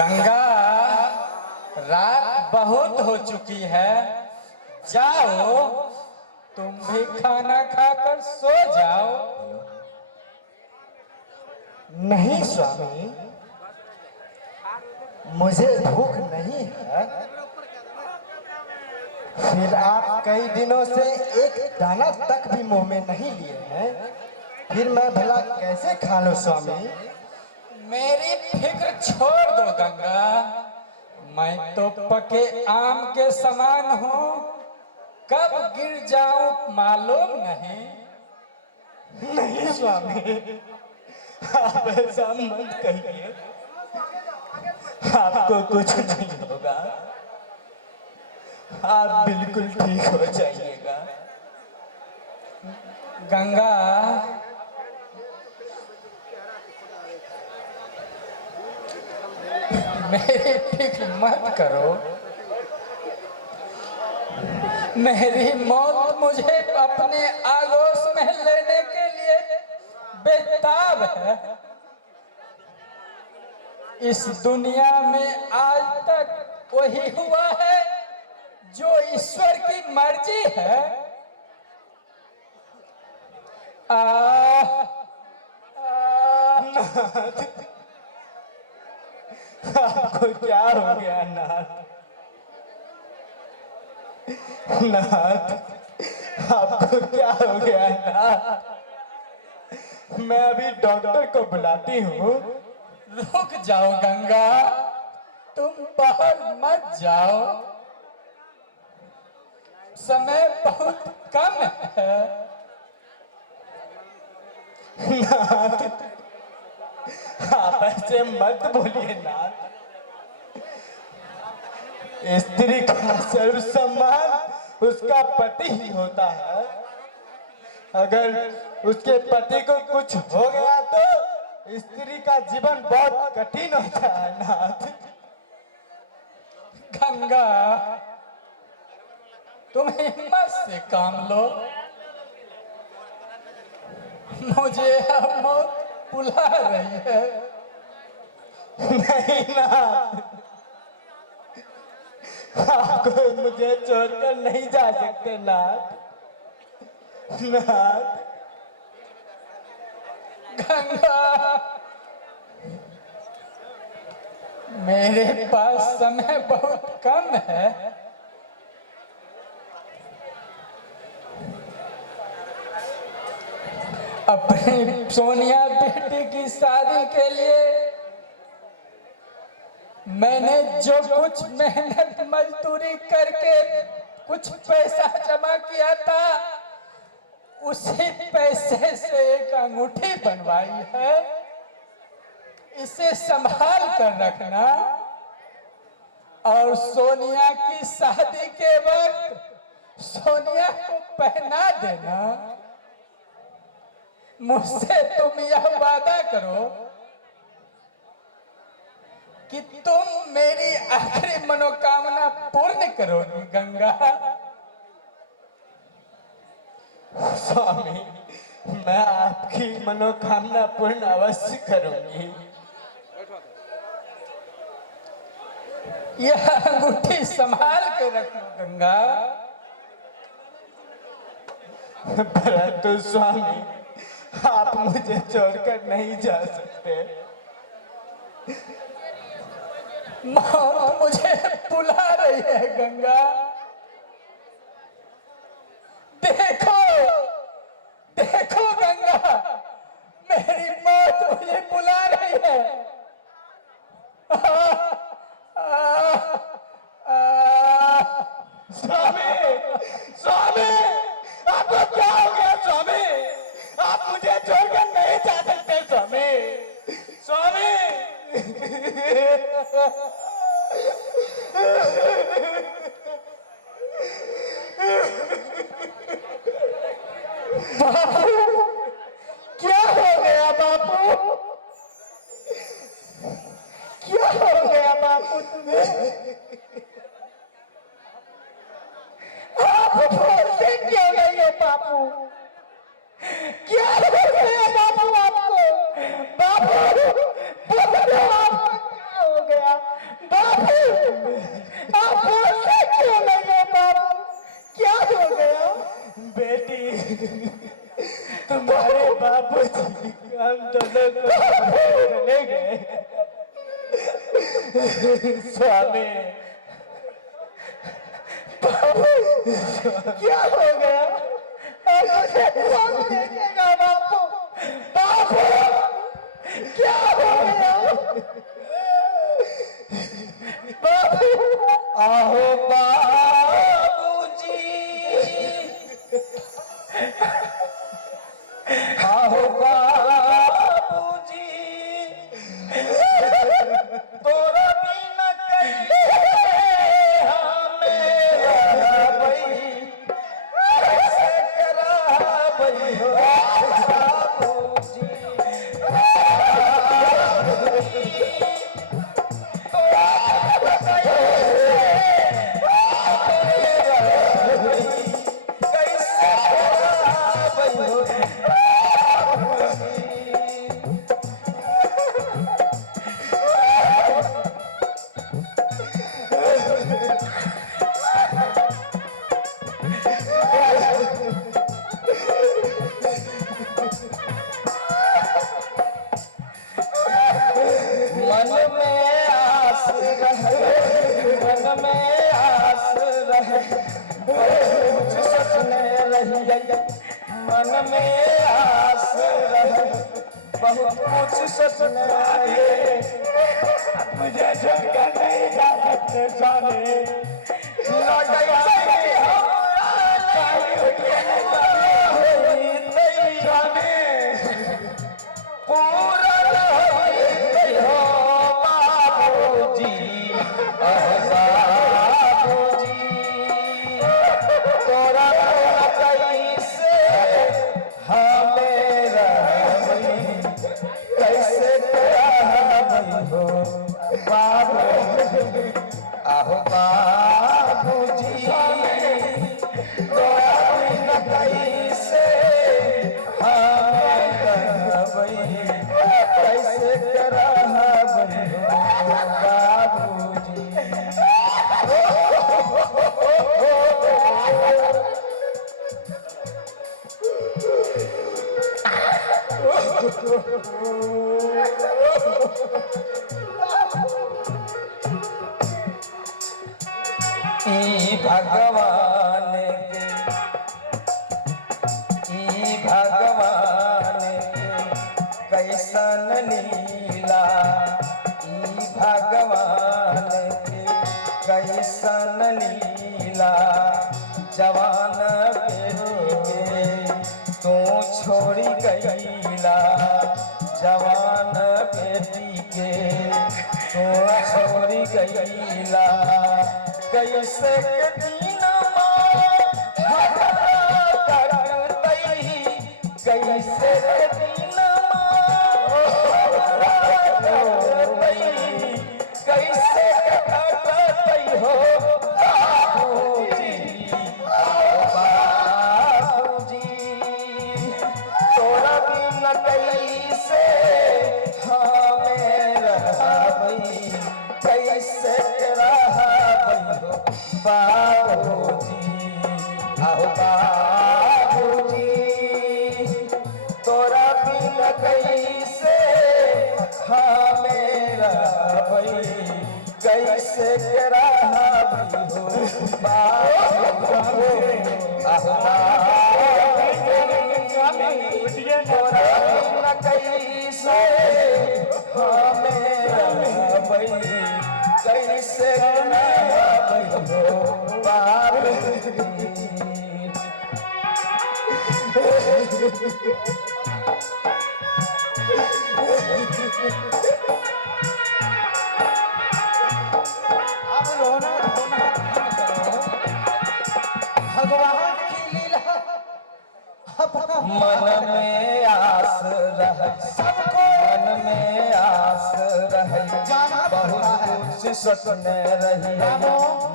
गंगा, रात बहुत हो चुकी है, जाओ तुम भी खाना खाकर सो जाओ। नहीं स्वामी, मुझे भूख नहीं है। फिर आप कई दिनों से एक दाना तक भी मुंह में नहीं लिए हैं, फिर मैं भला कैसे खा लूं स्वामी? मेरी फिक्र छोड़ दो गंगा, मैं तो पके आम के समान हूँ, कब गिर जाऊं मालूम नहीं। नहीं स्वामी, आप ऐसा मत कहिए, आपको कुछ नहीं होगा, आप बिल्कुल ठीक हो जाइएगा। गंगा, मेरी फिक्र मत करो, मेरी मौत मुझे अपने आगोश में लेने के लिए बेताब है। इस दुनिया में आज तक वही हुआ है जो ईश्वर की मर्जी है। आपको क्या हो गया नाथ? नाथ, आपको क्या हो गया नाथ? मैं अभी डॉक्टर को बुलाती हूँ। रुक जाओ गंगा, तुम बाहर मत जाओ, समय बहुत कम है। नाथ, आप ऐसे मत बोलिए नाथ। स्त्री का सर्व सम्मान उसका पति ही होता है। अगर उसके पति को कुछ हो गया तो स्त्री का जीवन बहुत कठिन होता है नाथ। गंगा, तुम हिम्मत से काम लो, मुझे अब मौत बुला रही है। नहीं नाथ, आपको मुझे छोड़कर नहीं जा सकते नाथ। नाथ, गंगा, मेरे पास समय बहुत कम है। अपनी सोनिया बेटी की शादी के लिए मैंने जो कुछ मेहनत मजदूरी करके कुछ पैसा जमा किया था, उसी पैसे से एक अंगूठी बनवाई है। इसे संभाल कर रखना और सोनिया की शादी के वक्त सोनिया को पहना देना। मुझसे तुम यह वादा करो कि तुम मेरी आखिरी मनोकामना पूर्ण करोगी गंगा। स्वामी, मैं आपकी मनोकामना पूर्ण अवश्य करूंगी। यह अंगूठी संभाल के रखो गंगा। परंतु स्वामी, आप मुझे छोड़कर नहीं जा सकते। मौत मुझे बुला रही है गंगा। देखो, देखो गंगा, मेरी मौत मुझे बुला रही है। स्वामी, स्वामी, आपको क्या हो गया स्वामी? आप मुझे छोड़कर नहीं जा सकते स्वामी। स्वामी, बापू, क्या हो गया बापू? क्या हो गया बापू तुम्हें? आप बोलते क्यों नहीं हो बापू? क्या हो गया बापू आपको? बापू, बोलो आपको क्या हो गया? तुम्हारे बापू जी हम दोनों को चले गए। स्वामी क्या हो गया? मुझे कौन देखेगा बापू? बापू क्या हो गया? बापू आहो बाबूजी, आहो बाबूजी, तोरा बिना कैसे हमें रहबै, कैसे करबै हो बाबूजी। मन में आस रहे, मन में आस रहे, कुछ सपने रहिए। मन में आस रहे, बहुत कुछ सपने रहिए। मुझे छोड़कर नहीं जा सकते स्वामी। आहो बाबूजी, तोरा बिना कैसे हम रहबै, कैसे रहबै बाबूजी। ई भगवान के कैसन लीला, ई भगवान के कैसन लीला। जवान बेटी के तू छोड़ी गईला, जवान बेटी के तू छोड़ी गईला। कैसे दिन कैसे दिन कैसे कटतै हो बाबूजी, बाबूजी, तोरा बिना कैसे हमें रहबै, कैसे रहबै हो बाबूजी। आओ बाबूजी, तोरा बिना कैसे हमें रहबै, कैसे रहबै हो बाबूजी। आओ बाबूजी, तोरा बिना कैसे हमें रहबै, कैसे रहबै हो बाबूजी। अब रोना धोना भगवान की लीला। मन में आस रहे, सबको मन में आस रहे, जाना बहुत कुछ सपने रही।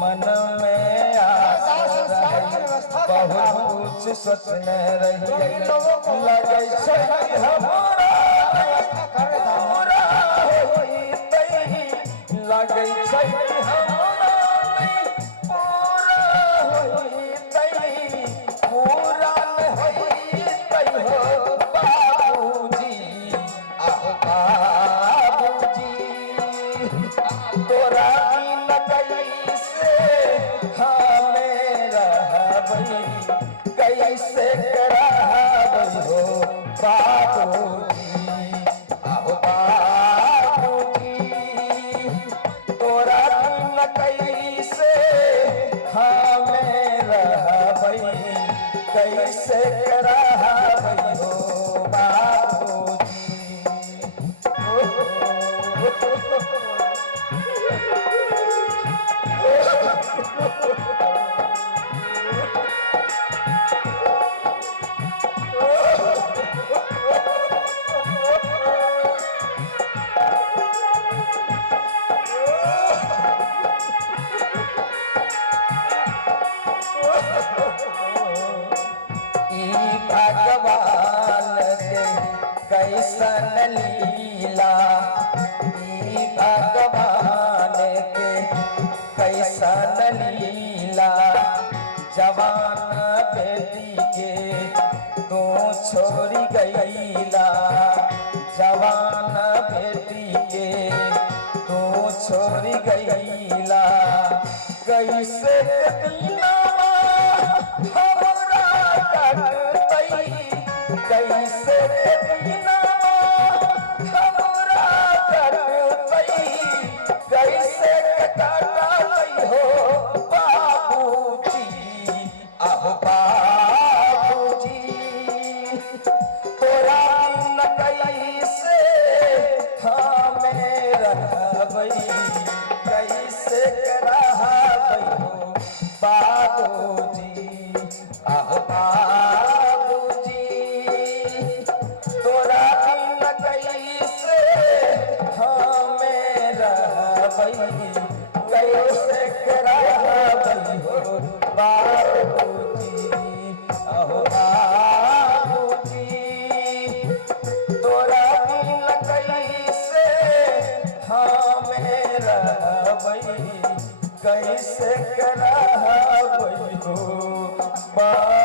मन में आस रहे, बहुत कुछ सपने रही। लगे छै हमरा पूरा होइतै, लगे छै हमरा पूरा होइतै, पूरा होइतै। करावई हो बाबूजी। आहो बाबूजी तोरा बिन कैसे हमें रहबई, कैसे करावई हो बाबूजी। भगवान के कैसन लीला, ई भगवान के कैसन लीला। जवान बेटी के तू छोड़ी गईला, जवान बेटी के तू छोड़ी गईला। कैसे बिना हमरा कटतई, कैसे बिना हमरा कटतई, कैसे कटतई हो बाबूजी। आहो बाबूजी तोरा बिन कैसे हमें रहबई, कैसे रहबई हो बाबूजी। आहो बाबूजी तोरा बिन कैसे हमें रहबई, कैसे रहबई हो बाबूजी। आहो बाबूजी तोरा बिन कैसे हमें रहबई, कैसे रहबई हो बाबूजी।